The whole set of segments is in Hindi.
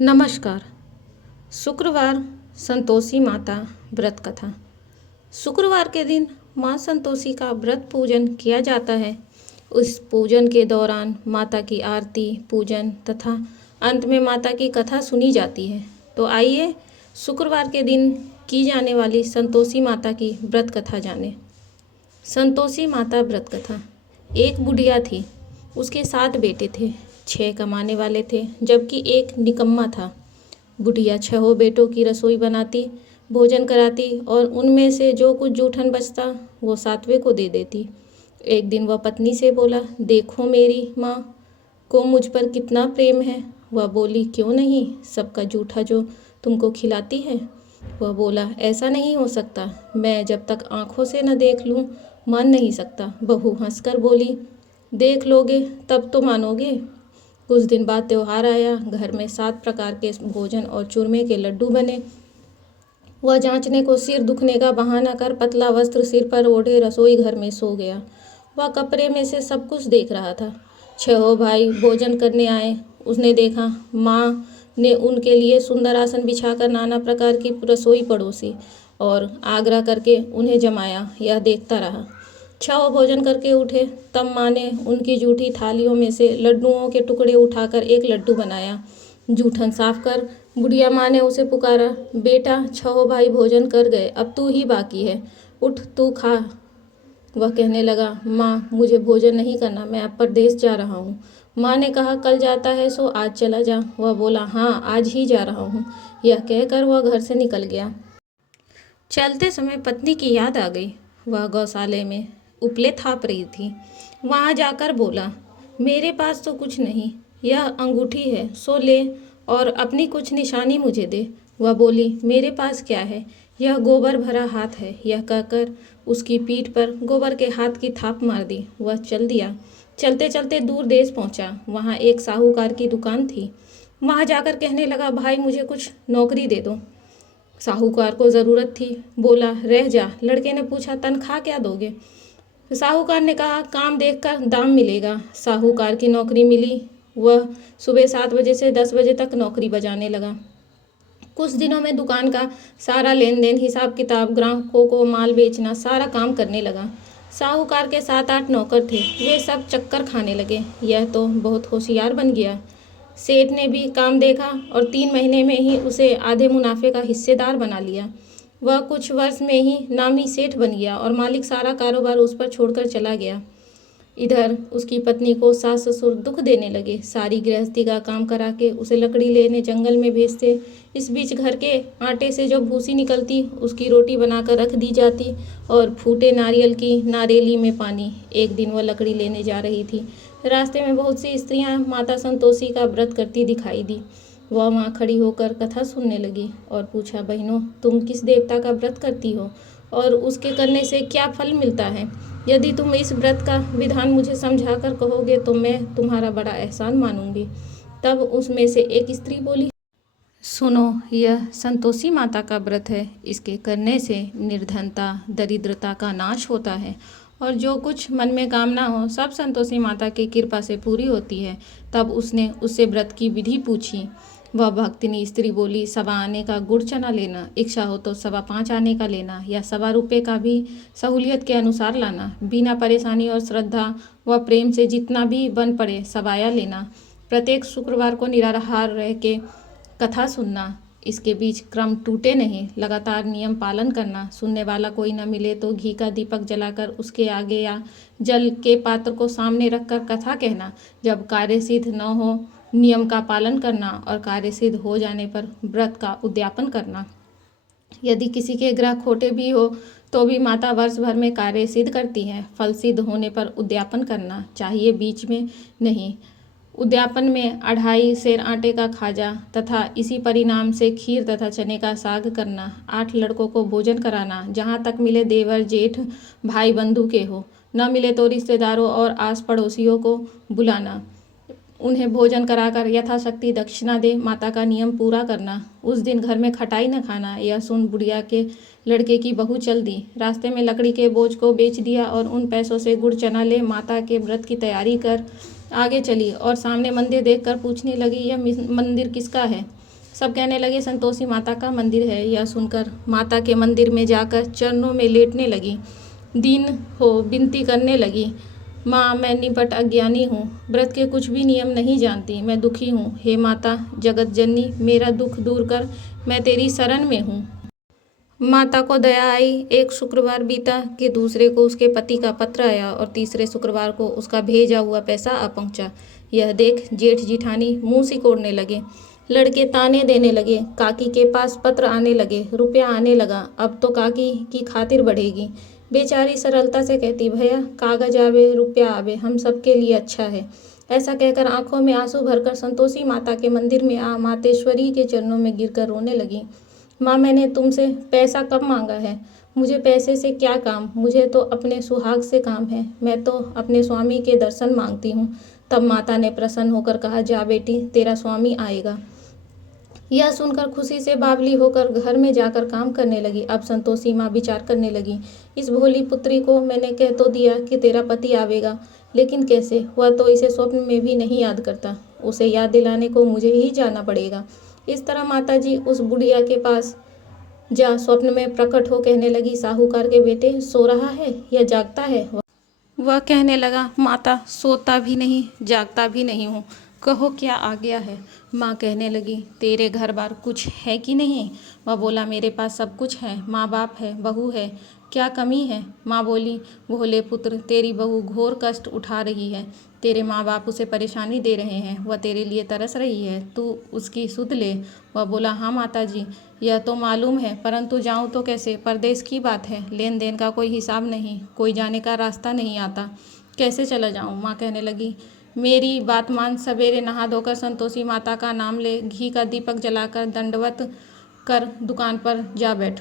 नमस्कार। शुक्रवार संतोषी माता व्रत कथा। शुक्रवार के दिन माँ संतोषी का व्रत पूजन किया जाता है। उस पूजन के दौरान माता की आरती, पूजन तथा अंत में माता की कथा सुनी जाती है। तो आइए शुक्रवार के दिन की जाने वाली संतोषी माता की व्रत कथा जानें। संतोषी माता व्रत कथा। एक बुढ़िया थी, उसके 7 बेटे थे। 6 कमाने वाले थे जबकि एक निकम्मा था। बुढ़िया 6 बेटों की रसोई बनाती, भोजन कराती और उनमें से जो कुछ जूठन बचता वो 7वें को दे देती। एक दिन वह पत्नी से बोला, देखो मेरी माँ को मुझ पर कितना प्रेम है। वह बोली, क्यों नहीं, सबका जूठा जो तुमको खिलाती है। वह बोला, ऐसा नहीं हो सकता, मैं जब तक आंखों से न देख लूँ मान नहीं सकता। बहू हंसकर बोली, देख लोगे तब तो मानोगे। कुछ दिन बाद त्योहार आया। घर में 7 प्रकार के भोजन और चूरमे के लड्डू बने। वह जांचने को सिर दुखने का बहाना कर पतला वस्त्र सिर पर ओढ़े रसोई घर में सो गया। वह कपड़े में से सब कुछ देख रहा था। 6 भाई भोजन करने आए। उसने देखा माँ ने उनके लिए सुंदर आसन बिछाकर नाना प्रकार की रसोई परोसी और आग्रह करके उन्हें जमाया। यह देखता रहा। 6 भोजन करके उठे, तब माँ ने उनकी जूठी थालियों में से लड्डुओं के टुकड़े उठाकर एक लड्डू बनाया। जूठन साफ कर बुढ़िया माँ ने उसे पुकारा, बेटा 6 भाई भोजन कर गए, अब तू ही बाकी है, उठ तू खा। वह कहने लगा, माँ मुझे भोजन नहीं करना, मैं अब परदेश जा रहा हूँ। माँ ने कहा, कल जाता है सो आज चला जा। वह बोला, हाँ आज ही जा रहा हूँ। यह कहकर वह घर से निकल गया। चलते समय पत्नी की याद आ गई। वह गौशाले में उपले थाप रही थी। वहाँ जाकर बोला, मेरे पास तो कुछ नहीं, यह अंगूठी है सो ले और अपनी कुछ निशानी मुझे दे। वह बोली, मेरे पास क्या है, यह गोबर भरा हाथ है। यह कहकर उसकी पीठ पर गोबर के हाथ की थाप मार दी। वह चल दिया। चलते चलते दूर देश पहुँचा। वहाँ एक साहूकार की दुकान थी। वहाँ जाकर कहने लगा, भाई मुझे कुछ नौकरी दे दो। साहूकार को ज़रूरत थी। बोला, रह जा। लड़के ने पूछा, तनख्वाह क्या दोगे। साहूकार ने कहा, काम देखकर दाम मिलेगा। साहूकार की नौकरी मिली। वह सुबह 7 बजे से 10 बजे तक नौकरी बजाने लगा। कुछ दिनों में दुकान का सारा लेन देन, हिसाब किताब, ग्राहकों को माल बेचना, सारा काम करने लगा। साहूकार के 7-8 नौकर थे। वे सब चक्कर खाने लगे। यह तो बहुत होशियार बन गया। सेठ ने भी काम देखा और 3 महीने में ही उसे आधे मुनाफे का हिस्सेदार बना लिया। वह कुछ वर्ष में ही नामी सेठ बन गया और मालिक सारा कारोबार उस पर छोड़कर चला गया। इधर उसकी पत्नी को सास ससुर दुख देने लगे। सारी गृहस्थी का काम करा के उसे लकड़ी लेने जंगल में भेजते। इस बीच घर के आटे से जो भूसी निकलती उसकी रोटी बनाकर रख दी जाती और फूटे नारियल की नारेली में पानी। एक दिन वह लकड़ी लेने जा रही थी। रास्ते में बहुत सी स्त्रियां माता संतोषी का व्रत करती दिखाई दी। वह वहाँ खड़ी होकर कथा सुनने लगी और पूछा, बहनों तुम किस देवता का व्रत करती हो और उसके करने से क्या फल मिलता है। यदि तुम इस व्रत का विधान मुझे समझाकर कहोगे तो मैं तुम्हारा बड़ा एहसान मानूंगी। तब उसमें से एक स्त्री बोली, सुनो, यह संतोषी माता का व्रत है। इसके करने से निर्धनता, दरिद्रता का नाश होता है और जो कुछ मन में कामना हो सब संतोषी माता की कृपा से पूरी होती है। तब उसने उससे व्रत की विधि पूछी। वह भक्तिनी स्त्री बोली, 1.25 आने का गुड़ चना लेना, इच्छा हो तो 5.25 आने का लेना या 1.25 रुपये का भी सहूलियत के अनुसार लाना। बिना परेशानी और श्रद्धा व प्रेम से जितना भी बन पड़े सबाया लेना। प्रत्येक शुक्रवार को निराहार रह के कथा सुनना। इसके बीच क्रम टूटे नहीं, लगातार नियम पालन करना। सुनने वाला कोई न मिले तो घी का दीपक जलाकर उसके आगे या जल के पात्र को सामने रखकर कथा कहना। जब कार्य सिद्ध न हो नियम का पालन करना और कार्य सिद्ध हो जाने पर व्रत का उद्यापन करना। यदि किसी के ग्रह खोटे भी हो तो भी माता वर्ष भर में कार्य सिद्ध करती हैं। फल सिद्ध होने पर उद्यापन करना चाहिए, बीच में नहीं। उद्यापन में 2.5 सेर आटे का खाजा तथा इसी परिणाम से खीर तथा चने का साग करना। 8 लड़कों को भोजन कराना, जहाँ तक मिले देवर जेठ भाई बंधु के हो, न मिले तो रिश्तेदारों और आस पड़ोसियों को बुलाना। उन्हें भोजन कराकर यथाशक्ति दक्षिणा दे माता का नियम पूरा करना। उस दिन घर में खटाई न खाना। यह सुन बुढ़िया के लड़के की बहू चल दी। रास्ते में लकड़ी के बोझ को बेच दिया और उन पैसों से गुड़ चना ले माता के व्रत की तैयारी कर आगे चली और सामने मंदिर देखकर पूछने लगी, यह मंदिर किसका है। सब कहने लगे संतोषी माता का मंदिर है। यह सुनकर माता के मंदिर में जाकर चरणों में लेटने लगी, दीन हो विनती करने लगी। माँ, मैं निपट अज्ञानी हूँ, व्रत के कुछ भी नियम नहीं जानती, मैं दुखी हूँ। हे माता जगत जननी, मेरा दुख दूर कर, मैं तेरी शरण में हूँ। माता को दया आई। एक शुक्रवार बीता कि दूसरे को उसके पति का पत्र आया और तीसरे शुक्रवार को उसका भेजा हुआ पैसा आ पहुँचा। यह देख जेठ जिठानी मुँह सिकोड़ने लगे। लड़के ताने देने लगे। काकी के पास पत्र आने लगे, रुपया आने लगा, अब तो काकी की खातिर बढ़ेगी। बेचारी सरलता से कहती, भैया कागज आवे रुपया आवे, हम सबके लिए अच्छा है। ऐसा कहकर आंखों में आंसू भरकर संतोषी माता के मंदिर में आ मातेश्वरी के चरणों में गिरकर रोने लगी। माँ, मैंने तुमसे पैसा कब मांगा है? मुझे पैसे से क्या काम, मुझे तो अपने सुहाग से काम है। मैं तो अपने स्वामी के दर्शन मांगती हूँ। तब माता ने प्रसन्न होकर कहा, जा बेटी, तेरा स्वामी आएगा। यह सुनकर खुशी से बावली होकर घर में जाकर काम करने लगी। अब संतोषी माँ विचार करने लगी, इस भोली पुत्री को मैंने कह तो दिया कि तेरा पति आवेगा, लेकिन कैसे? वह तो इसे स्वप्न में भी नहीं याद करता। उसे याद दिलाने को मुझे ही जाना पड़ेगा। इस तरह माताजी उस बुढ़िया के पास जा स्वप्न में प्रकट हो कहने लगी, साहूकार के बेटे सो रहा है या जागता है? वह कहने लगा, माता सोता भी नहीं जागता भी नहीं हूँ, कहो क्या आ गया है? माँ कहने लगी, तेरे घर बार कुछ है कि नहीं? वह बोला, मेरे पास सब कुछ है, माँ बाप है, बहू है, क्या कमी है? माँ बोली, भोले पुत्र, तेरी बहू घोर कष्ट उठा रही है, तेरे माँ बाप उसे परेशानी दे रहे हैं, वह तेरे लिए तरस रही है, तू उसकी सुध ले। वह बोला, हाँ माता जी, यह तो मालूम है, परंतु जाऊँ तो कैसे? परदेश की बात है, लेन देन का कोई हिसाब नहीं, कोई जाने का रास्ता नहीं आता, कैसे चला जाऊँ? माँ कहने लगी, मेरी बात मान, सवेरे नहा धोकर संतोषी माता का नाम ले, घी का दीपक जलाकर दंडवत कर दुकान पर जा बैठ।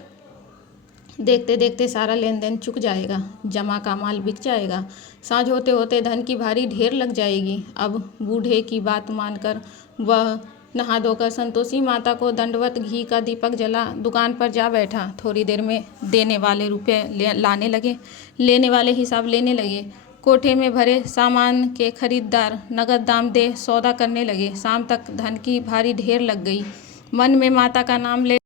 देखते देखते सारा लेन देन चुक जाएगा, जमा का माल बिक जाएगा, साँझ होते होते धन की भारी ढेर लग जाएगी। अब बूढ़े की बात मानकर वह नहा धोकर संतोषी माता को दंडवत घी का दीपक जला दुकान पर जा बैठा। थोड़ी देर में देने वाले रुपये लाने लगे, लेने वाले हिसाब लेने लगे। कोठे में भरे सामान के खरीदार नगद दाम दे सौदा करने लगे। शाम तक धन की भारी ढेर लग गई। मन में माता का नाम ले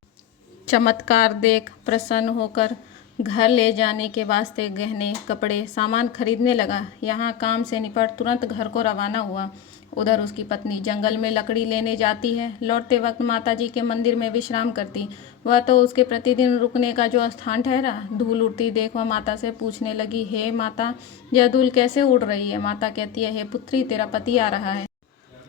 चमत्कार देख प्रसन्न होकर घर ले जाने के वास्ते गहने, कपड़े, सामान खरीदने लगा। यहाँ काम से निपट तुरंत घर को रवाना हुआ। उधर उसकी पत्नी जंगल में लकड़ी लेने जाती है। लौटते वक्त माताजी के मंदिर में विश्राम करती। वह तो उसके प्रतिदिन रुकने का जो स्थान ठहरा। धूल उड़ती देख वह माता से पूछने लगी, हे माता, यह धूल कैसे उड़ रही है? माता कहती है, हे पुत्री, तेरा पति आ रहा है।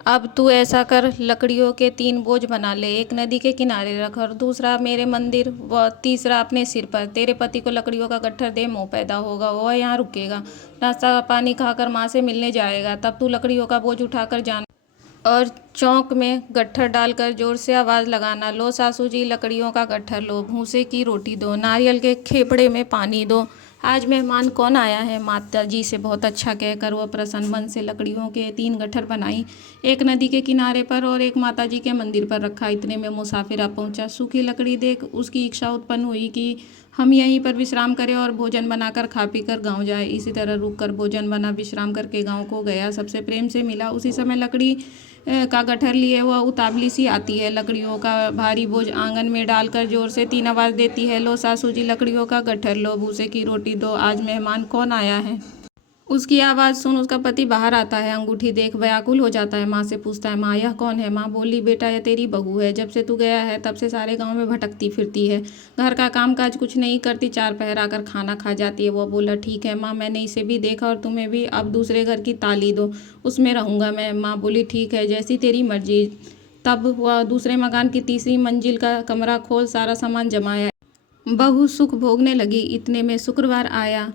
अब तू ऐसा कर, लकड़ियों के 3 बोझ बना ले, एक नदी के किनारे रख और दूसरा मेरे मंदिर व तीसरा अपने सिर पर। तेरे पति को लकड़ियों का गट्ठर दे, मोह पैदा होगा, वह यहाँ रुकेगा, नाश्ता पानी खाकर माँ से मिलने जाएगा। तब तू लकड़ियों का बोझ उठाकर जाना और चौक में गट्ठर डालकर जोर से आवाज़ लगाना, लो सासू जी लकड़ियों का गट्ठर लो, भूसे की रोटी दो, नारियल के खेपड़े में पानी दो, आज मेहमान कौन आया है? माता जी से बहुत अच्छा कहकर वह प्रसन्न मन से लकड़ियों के 3 गट्ठर बनाई, एक नदी के किनारे पर और एक माता जी के मंदिर पर रखा। इतने में मुसाफिर आ पहुंचा। सूखी लकड़ी देख उसकी इच्छा उत्पन्न हुई कि हम यहीं पर विश्राम करें और भोजन बनाकर खा पी कर गाँव जाए। इसी तरह रुक कर भोजन बना विश्राम करके गाँव को गया। सबसे प्रेम से मिला। उसी समय लकड़ी का गट्ठर लिए वह उतावली सी आती है। लकड़ियों का भारी बोझ आंगन में डालकर जोर से 3 आवाज़ देती है, लो सासू जी लकड़ियों का गट्ठर लो, भूसे की रोटी दो, आज मेहमान कौन आया है? उसकी आवाज़ सुन उसका पति बाहर आता है। अंगूठी देख व्याकुल हो जाता है। माँ से पूछता है, माँ यह कौन है? माँ बोली, बेटा यह तेरी बहू है, जब से तू गया है तब से सारे गांव में भटकती फिरती है, घर का काम काज कुछ नहीं करती, 4 पहर आकर खाना खा जाती है। वो बोला, ठीक है माँ, मैंने इसे भी देखा और तुम्हें भी, अब दूसरे घर की ताली दो, उसमें रहूँगा मैं। माँ बोली, ठीक है, जैसी तेरी मर्जी। तब वह दूसरे मकान की तीसरी मंजिल का कमरा खोल सारा सामान जमाया। बहू सुख भोगने लगी। इतने में शुक्रवार आया।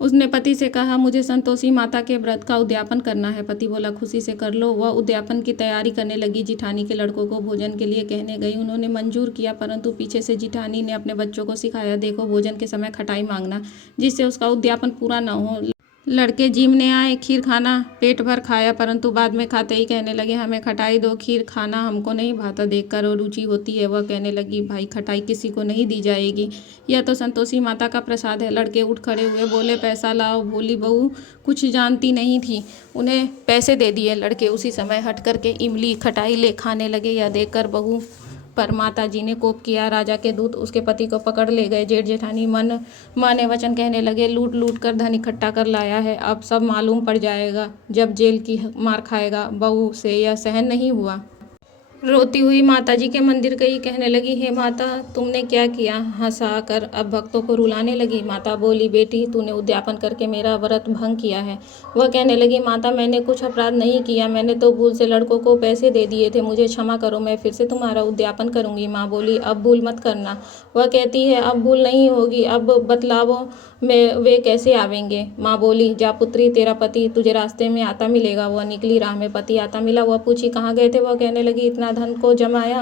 उसने पति से कहा, मुझे संतोषी माता के व्रत का उद्यापन करना है। पति बोला, खुशी से कर लो। वह उद्यापन की तैयारी करने लगी। जिठानी के लड़कों को भोजन के लिए कहने गई। उन्होंने मंजूर किया, परंतु पीछे से जिठानी ने अपने बच्चों को सिखाया, देखो भोजन के समय खटाई मांगना, जिससे उसका उद्यापन पूरा न हो। लड़के जीमने आए, खीर खाना पेट भर खाया, परंतु बाद में खाते ही कहने लगे, हमें खटाई दो, खीर खाना हमको नहीं भाता, देखकर और रुचि होती है। वह कहने लगी, भाई खटाई किसी को नहीं दी जाएगी, यह तो संतोषी माता का प्रसाद है। लड़के उठ खड़े हुए, बोले, पैसा लाओ। भोली बहू कुछ जानती नहीं थी, उन्हें पैसे दे दिए। लड़के उसी समय हट करके इमली खटाई ले खाने लगे। यह देखकर बहू पर माता जी ने कोप किया। राजा के दूत उसके पति को पकड़ ले गए। जेठ जेठानी मन माने वचन कहने लगे, लूट लूट कर धन इकट्ठा कर लाया है, अब सब मालूम पड़ जाएगा जब जेल की मार खाएगा। बहू से यह सहन नहीं हुआ। रोती हुई माताजी के मंदिर गई, कहने लगी, हे माता, तुमने क्या किया? हंसा कर अब भक्तों को रुलाने लगी। माता बोली, बेटी, तूने उद्यापन करके मेरा व्रत भंग किया है। वह कहने लगी, माता, मैंने कुछ अपराध नहीं किया, मैंने तो भूल से लड़कों को पैसे दे दिए थे, मुझे क्षमा करो, मैं फिर से तुम्हारा उद्यापन करूंगी। माँ बोली, अब भूल मत करना। वह कहती है, अब भूल नहीं होगी, अब बतलावो में वे कैसे आवेंगे? माँ बोली, जा पुत्री, तेरा पति तुझे रास्ते में आता मिलेगा। वह निकली, राह में पति आता मिला। वह पूछी, कहाँ गए थे? वह कहने लगी, इतना धन को जमाया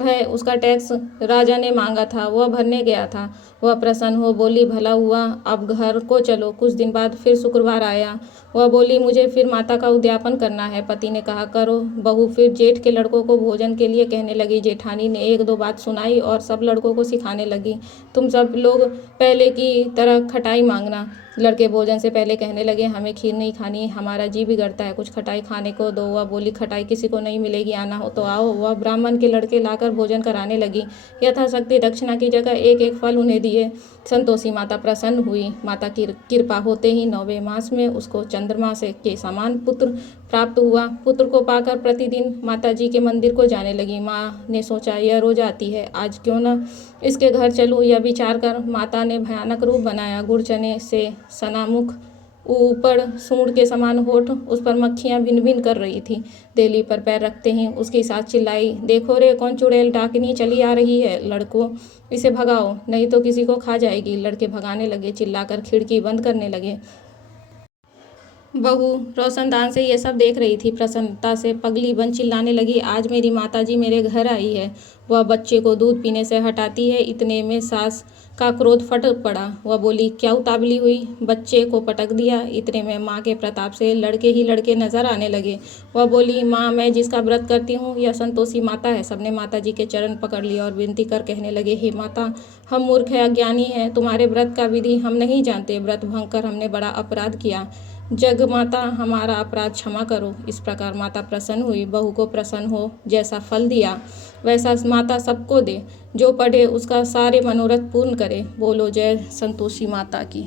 है, उसका टैक्स राजा ने मांगा था, वह भरने गया था। वह प्रसन्न हो बोली, भला हुआ, अब घर को चलो। कुछ दिन बाद फिर शुक्रवार आया। वह बोली, मुझे फिर माता का उद्यापन करना है। पति ने कहा, करो। बहू फिर जेठ के लड़कों को भोजन के लिए कहने लगी। जेठानी ने एक दो बात सुनाई और सब लड़कों को सिखाने लगी, तुम सब लोग पहले की तरह खटाई मांगना। लड़के भोजन से पहले कहने लगे, हमें खीर नहीं खानी, हमारा जी बिगड़ता है, कुछ खटाई खाने को दो। वह बोली, खटाई किसी को नहीं मिलेगी, आना हो तो आओ। वह ब्राह्मण के लड़के लाकर भोजन कराने लगी। यथाशक्ति दक्षिणा की जगह एक एक फल उन्हें दिए। संतोषी माता प्रसन्न हुई। माता की कृपा होते ही 9वें मास में उसको चंद्रमा से के समान पुत्र प्राप्त हुआ। पुत्र को पाकर प्रतिदिन माता जी के मंदिर को जाने लगी। माँ ने सोचा, यह रोज आती है, आज क्यों न इसके घर चलूँ। यह विचार कर माता ने भयानक रूप बनाया। गुड़ चने से सनामुख, ऊपर सूंड के समान होठ, उस पर मक्खियाँ भिन भिन कर रही थी। देली पर पैर रखते ही उसकी सास चिल्लाई, देखो रे, कौन चुड़ैल डाकिनी चली आ रही है, लड़कों इसे भगाओ, नहीं तो किसी को खा जाएगी। लड़के भगाने लगे, चिल्लाकर खिड़की बंद करने लगे। बहू रोशनदान से ये सब देख रही थी। प्रसन्नता से पगली बन चिल्लाने लगी, आज मेरी माताजी मेरे घर आई है। वह बच्चे को दूध पीने से हटाती है, इतने में सास का क्रोध फट पड़ा। वह बोली, क्या उतावली हुई, बच्चे को पटक दिया। इतने में माँ के प्रताप से लड़के ही लड़के नजर आने लगे। वह बोली, माँ, मैं जिसका व्रत करती हूँ यह संतोषी माता है। सबने माता जी के चरण पकड़ लिए और विनती कर कहने लगे, हे माता, हम मूर्ख है, अज्ञानी हैं, तुम्हारे व्रत का विधि हम नहीं जानते, व्रत भंग कर हमने बड़ा अपराध किया, जग माता हमारा अपराध क्षमा करो। इस प्रकार माता प्रसन्न हुई। बहू को प्रसन्न हो जैसा फल दिया वैसा माता सबको दे, जो पढ़े उसका सारे मनोरथ पूर्ण करे। बोलो जय संतोषी माता की।